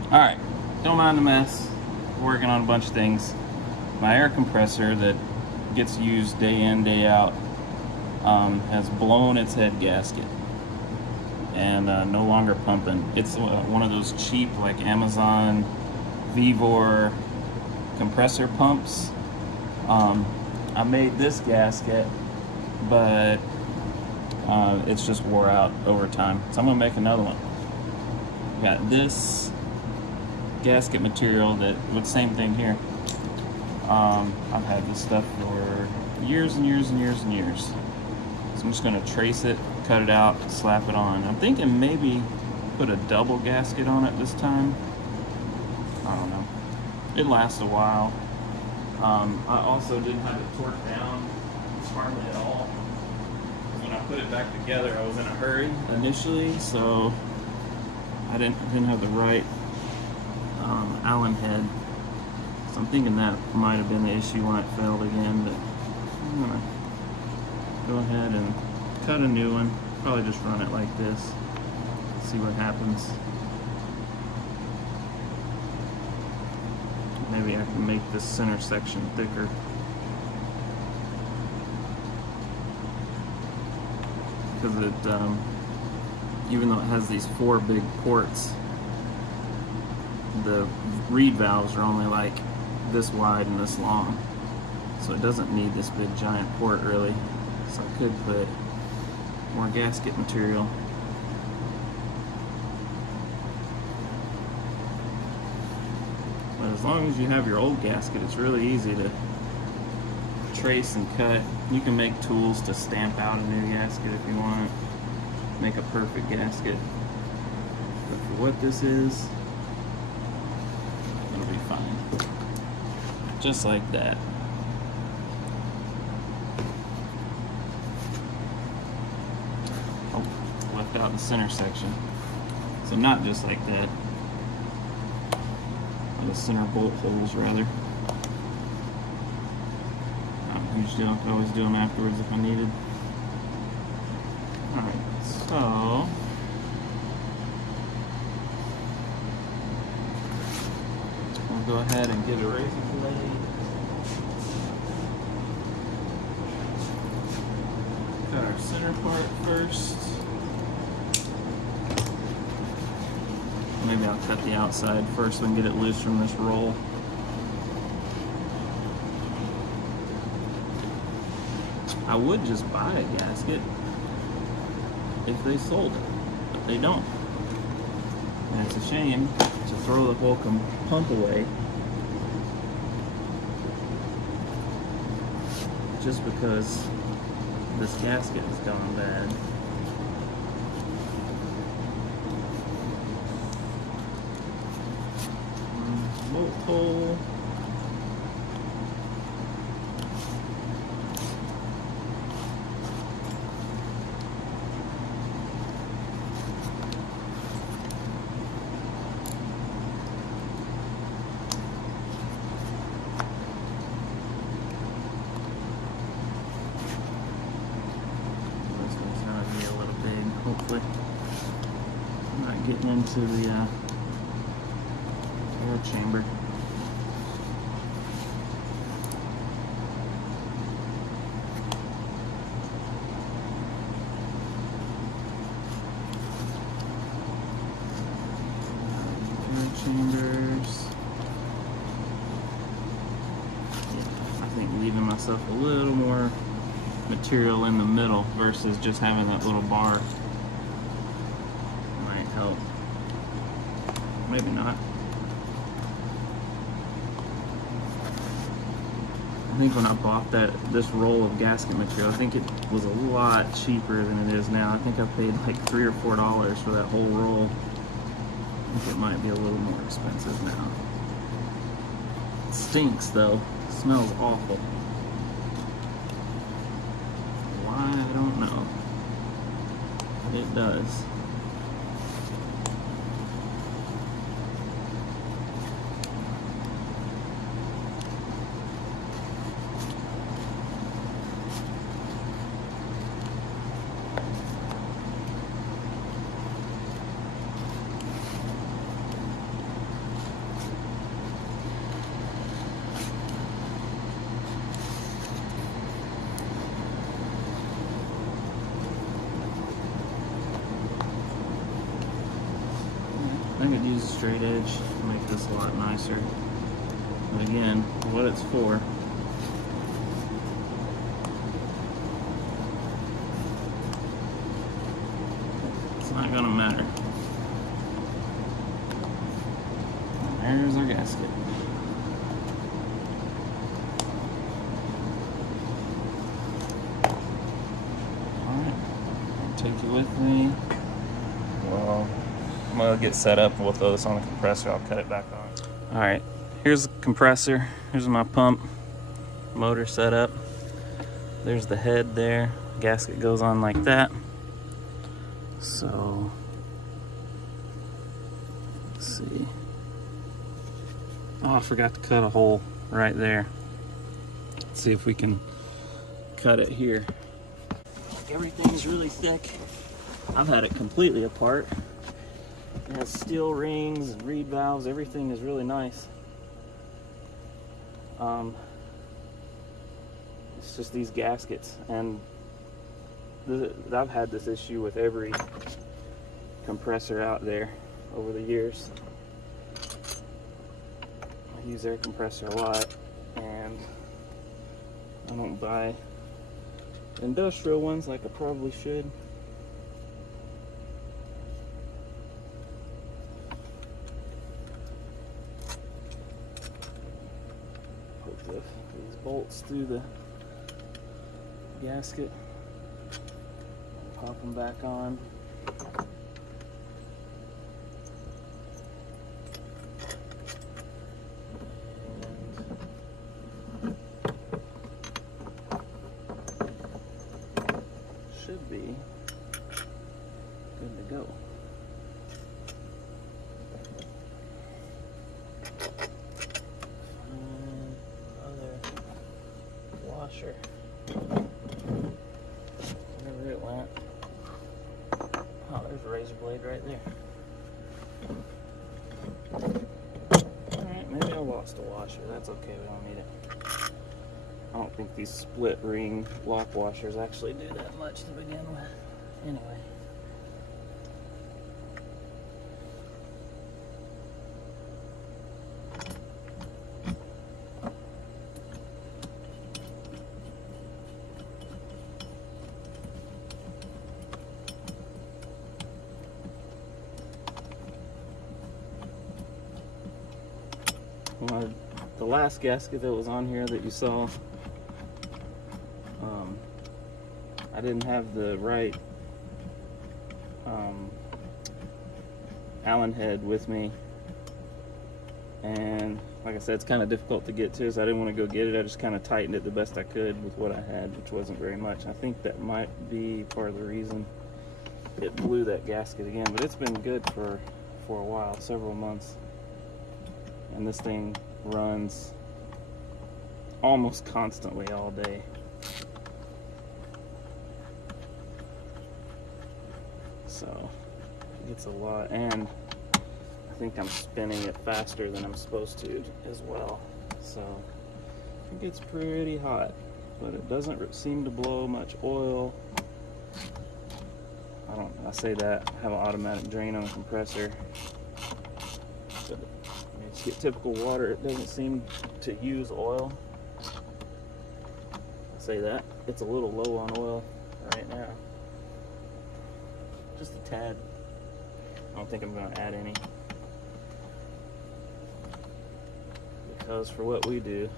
Alright, don't mind the mess. Working on a bunch of things. My air compressor that gets used day in, day out has blown its head gasket and no longer pumping. It's one of those cheap, like Amazon vevor compressor pumps. I made this gasket, but it's just wore out over time. So I'm gonna make another one. Got this gasket material that with same thing here. I've had this stuff for years and years and years and years. So I'm just gonna trace it, cut it out, slap it on. I'm thinking maybe put a double gasket on it this time. I don't know. It lasts a while. I also didn't have it torqued down hardly at all. When I put it back together, I was in a hurry initially, so I didn't have the right Allen head. So I'm thinking that might have been the issue when it failed again, but I'm gonna go ahead and cut a new one. Probably just run it like this, see what happens. Maybe I can make this center section thicker. Because it, even though it has these 4 big ports, the reed valves are only like this wide and this long. So it doesn't need this big giant port really. So I could put more gasket material. But as long as you have your old gasket, it's really easy to trace and cut. You can make tools to stamp out a new gasket if you want. Make a perfect gasket. But for what this is, it'll be fine. Just like that. Oh, left out the center section. So not just like that. The center bolt holes, rather. Not a huge deal. I could always do them afterwards if I needed. Alright, so we'll go ahead and get a razor blade. Got our center part first. Maybe I'll cut the outside first so we can get it loose from this roll. I would just buy a gasket if they sold it, but they don't. And it's a shame to throw the whole pump away just because this gasket has gone bad. Bolt hole. This one's gonna be a little big, hopefully. I'm not getting into the air chamber. Chambers. Yeah, I think leaving myself a little more material in the middle versus just having that little bar might help. Maybe not. I think when I bought this roll of gasket material, I think it was a lot cheaper than it is now. I think I paid like $3 or $4 for that whole roll. I think it might be a little more expensive now. It stinks though. It smells awful. Why, I don't know. It does. use a straight edge to make this a lot nicer. But again, what it's for. It's not gonna matter. And there's our gasket. Alright, I'll take you with me. Well, I'm gonna get set up and we'll throw this on the compressor. I'll cut it back on. Alright, here's the compressor. Here's my pump motor set up. There's the head there. Gasket goes on like that. So, let's see. Oh, I forgot to cut a hole right there. Let's see if we can cut it here. Everything's really thick. I've had it completely apart. It has steel rings and reed valves. Everything is really nice. It's just these gaskets, and I've had this issue with every compressor out there over the years. I use air compressor a lot, and I don't buy industrial ones like I probably should. Put these bolts through the gasket, pop them back on. Should be good to go. Other washer. Wherever it went. Oh, there's a razor blade right there. Alright, maybe I lost a washer. That's okay, we don't need it. I don't think these split ring lock washers actually do that much to begin with. Anyway. The last gasket that was on here that you saw, I didn't have the right Allen head with me, and like I said, it's kind of difficult to get to, so I didn't want to go get it. I just kind of tightened it the best I could with what I had, which wasn't very much. I think that might be part of the reason it blew that gasket again, but it's been good for a while, several months, and this thing runs almost constantly all day. So it gets a lot, and I think I'm spinning it faster than I'm supposed to as well. So it gets pretty hot, but it doesn't seem to blow much oil. I say that, I have an automatic drain on the compressor. But when you get typical water, it doesn't seem to use oil. I say that, it's a little low on oil right now. Just a tad. I don't think I'm going to add any, because for what we do,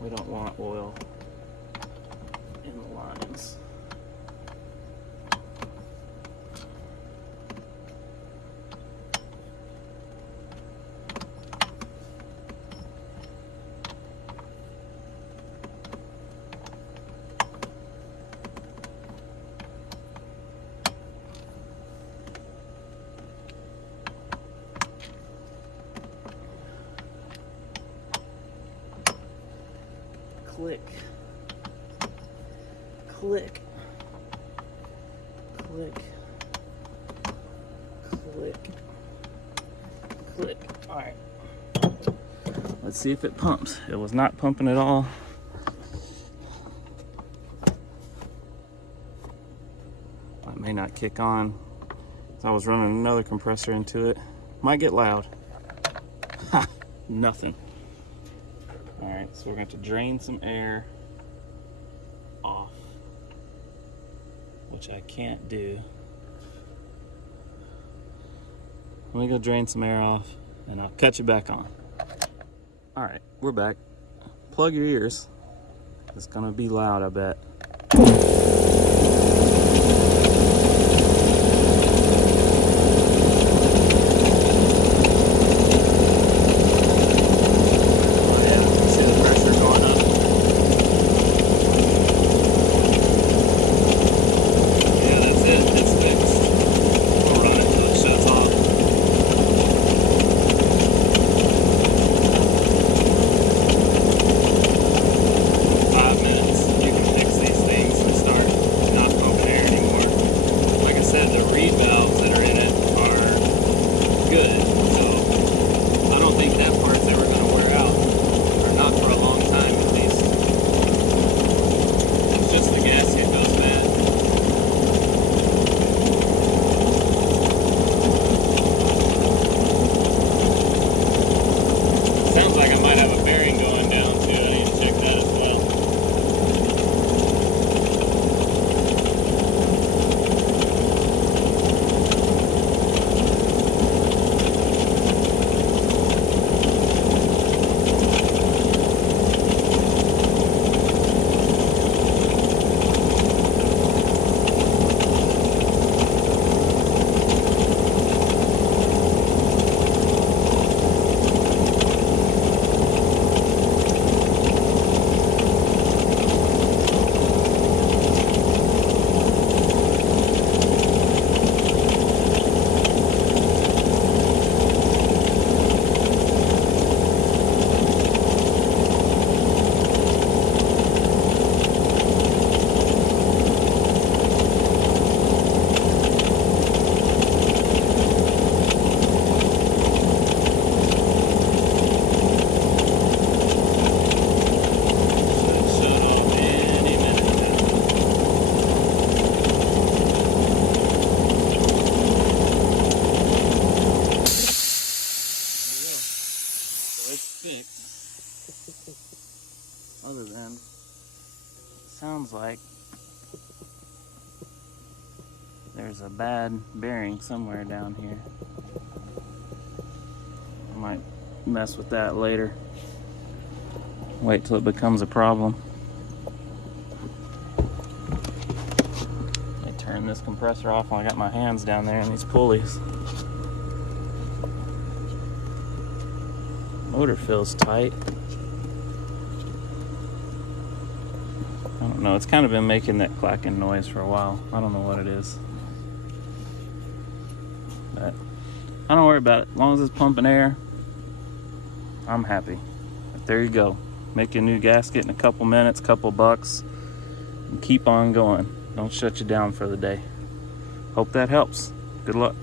we don't want oil in the lines. Click, click, click, click, click. All right, let's see if it pumps. It was not pumping at all. I may not kick on. So I was running another compressor into it. Might get loud. Ha! Nothing. Alright, so we're going to have to drain some air off, which I can't do. Let me go drain some air off and I'll cut you back on. Alright, we're back. Plug your ears. It's gonna be loud, I bet. Other than, sounds like there's a bad bearing somewhere down here. I might mess with that later. Wait till it becomes a problem. I turn this compressor off when I got my hands down there in these pulleys. Motor feels tight. I don't know, it's kind of been making that clacking noise for a while. I don't know what it is. But I don't worry about it. As long as it's pumping air, I'm happy. But there you go. Make a new gasket in a couple minutes, couple bucks, and keep on going. Don't shut you down for the day. Hope that helps. Good luck.